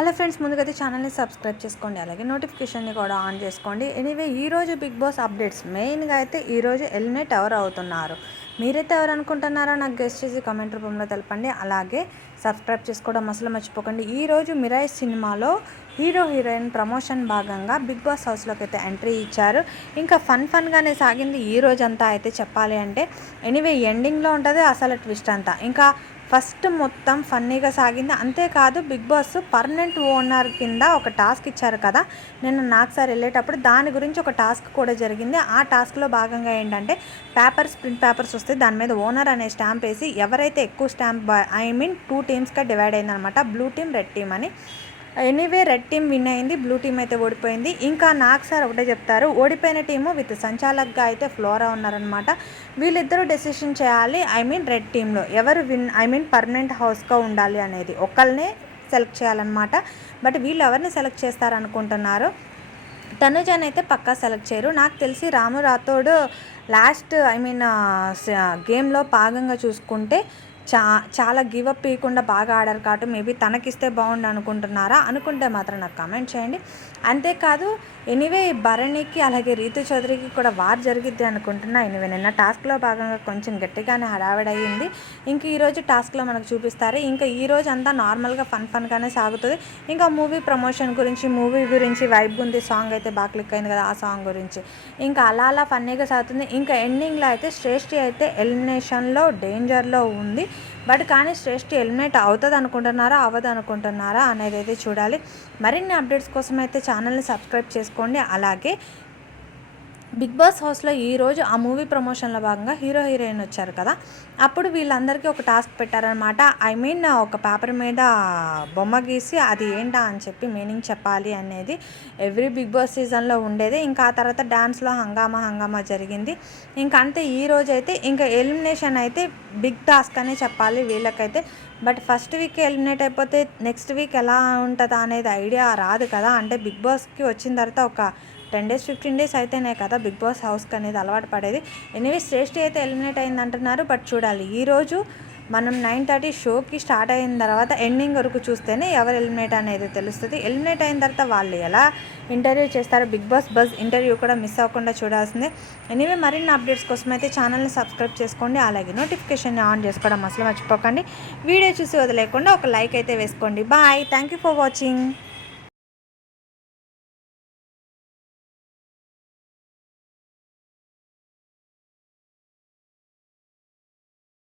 Hello friends, ముందుకైతే ఛానల్ని subscribe చేసుకోండి, అలాగే నోటిఫికేషన్ని కూడా ఆన్ చేసుకోండి. ఎనీవే ఈరోజు బిగ్ బాస్ అప్డేట్స్ మెయిన్గా అయితే ఈరోజు ఎలిమినేట్ ఎవరు అవుతున్నారు, మీరైతే ఎవరు అనుకుంటున్నారో నాకు గెస్ట్ చేసి కామెంట్ రూపంలో తెలపండి. అలాగే సబ్స్క్రైబ్ చేసుకోవడం అసలు మర్చిపోకండి. ఈరోజు మిరాయి సినిమాలో హీరో హీరోయిన్ ప్రమోషన్ భాగంగా బిగ్ బాస్ హౌస్లోకి అయితే ఎంట్రీ ఇచ్చారు. ఇంకా ఫన్గానే సాగింది ఈ రోజంతా అయితే చెప్పాలి అంటే. ఎనీవే ఎండింగ్లో ఉంటుంది అసలు ట్విస్ట్ అంతా. ఇంకా ఫస్ట్ మొత్తం ఫన్నీగా సాగింది. అంతేకాదు బిగ్ బాస్ పర్మనెంట్ ఓనర్ కింద ఒక టాస్క్ ఇచ్చారు కదా, నేను నాకు సార్ వెళ్ళేటప్పుడు దాని గురించి ఒక టాస్క్ కూడా జరిగింది. ఆ టాస్క్లో భాగంగా ఏంటంటే ప్రింట్ పేపర్స్ వస్తే దాని మీద ఓనర్ అనే స్టాంప్ వేసి ఎవరైతే ఎక్కువ స్టాంప్ 2 టీమ్స్గా డివైడ్ అయిందనమాట, బ్లూ టీమ్ రెడ్ టీమ్ అని. ఎనీవే రెడ్ టీమ్ విన్ అయింది, బ్లూ టీమ్ అయితే ఓడిపోయింది. ఇంకా నాకు సార్ ఒకటే చెప్తారు, ఓడిపోయిన టీము విత్ సంచాలక్గా అయితే ఫ్లోరా ఉన్నారనమాట. వీళ్ళిద్దరూ డెసిషన్ చేయాలి, రెడ్ టీంలో ఎవరు పర్మనెంట్ హౌస్గా ఉండాలి అనేది ఒకళ్ళనే సెలెక్ట్ చేయాలన్నమాట. బట్ వీళ్ళు ఎవరిని సెలెక్ట్ చేస్తారనుకుంటున్నారు, తనుజని అయితే పక్కా సెలెక్ట్ చేయరు. నాకు తెలిసి రాము రాథోడ్ లాస్ట్ గేమ్లో భాగంగా చూసుకుంటే చాలా గివప్ ఇవ్వకుండా బాగా ఆడారు కాబట్టి మేబీ తనకిస్తే బాగుండు అనుకుంటున్నారా, అనుకుంటే మాత్రం నాకు కామెంట్ చేయండి. అంతేకాదు ఎనీవే భరణికి అలాగే రీతు చౌదరికి కూడా వార్ జరిగిద్ది అనుకుంటున్నా. ఎనీవే నిన్న టాస్క్లో భాగంగా కొంచెం గట్టిగానే హడావిడయింది. ఇంక ఈరోజు టాస్క్లో మనకు చూపిస్తారు. ఇంకా ఈరోజు అంతా నార్మల్గా ఫన్గానే సాగుతుంది. ఇంకా మూవీ ప్రమోషన్ గురించి, మూవీ గురించి వైబ్ ఉంది, సాంగ్ అయితే బాగా క్లిక్ అయింది కదా, ఆ సాంగ్ గురించి ఇంకా అలా ఫన్నీగా సాగుతుంది. ఇంకా ఎండింగ్లో అయితే శ్రేష్ఠి అయితే ఎలిమినేషన్లో డేంజర్లో ఉంది. బట్ కానీ శ్రేష్ఠి ఎలిమినేట్ అవుతుంది అనుకుంటున్నారా, అవ్వదు అనుకుంటున్నారా అనేది అయితే చూడాలి. మరిన్ని అప్డేట్స్ కోసం అయితే ఛానల్ని సబ్స్క్రైబ్ చేసుకోండి. అలాగే బిగ్ బాస్ హౌస్లో ఈరోజు ఆ మూవీ ప్రమోషన్లో భాగంగా హీరో హీరోయిన్ వచ్చారు కదా, అప్పుడు వీళ్ళందరికీ ఒక టాస్క్ పెట్టారనమాట. ఒక పేపర్ మీద బొమ్మ గీసి అది ఏంటా అని చెప్పి మీనింగ్ చెప్పాలి అనేది ఎవ్రీ బిగ్ బాస్ సీజన్లో ఉండేది. ఇంకా ఆ తర్వాత డ్యాన్స్లో హంగామా జరిగింది. ఇంకా అంతే ఈరోజు అయితే ఇంకా ఎలిమినేషన్ అయితే బిగ్ టాస్క్ అనే చెప్పాలి వీళ్ళకైతే. బట్ ఫస్ట్ వీక్ ఎలిమినేట్ అయిపోతే నెక్స్ట్ వీక్ ఎలా ఉంటుందా అనేది ఐడియా రాదు కదా. అంటే బిగ్ బాస్కి వచ్చిన తర్వాత ఒక 10 days 15 days అయితేనే కదా బిగ్ బాస్ హౌస్కి అనేది అలవాటు పడేది. ఎనీవే శ్రేష్ఠి అయితే ఎలిమినేట్ అయింది అంటున్నారు. బట్ చూడాలి, ఈరోజు మనం 9:30 షోకి స్టార్ట్ అయిన తర్వాత ఎండింగ్ వరకు చూస్తేనే ఎవరు ఎలిమినేట్ అనేది తెలుస్తుంది. ఎలిమినేట్ అయిన తర్వాత వాళ్ళు ఎలా ఇంటర్వ్యూ చేస్తారు, బిగ్ బాస్ బజ్ ఇంటర్వ్యూ కూడా మిస్ అవ్వకుండా చూడాల్సిందే. ఎనీవే మరిన్ని అప్డేట్స్ కోసం అయితే ఛానల్ని సబ్స్క్రైబ్ చేసుకోండి, అలాగే నోటిఫికేషన్ని ఆన్ చేసుకోవడం అసలు మర్చిపోకండి. వీడియో చూసి వదిలేకుండా ఒక లైక్ అయితే వేసుకోండి. Bye, thank you for watching.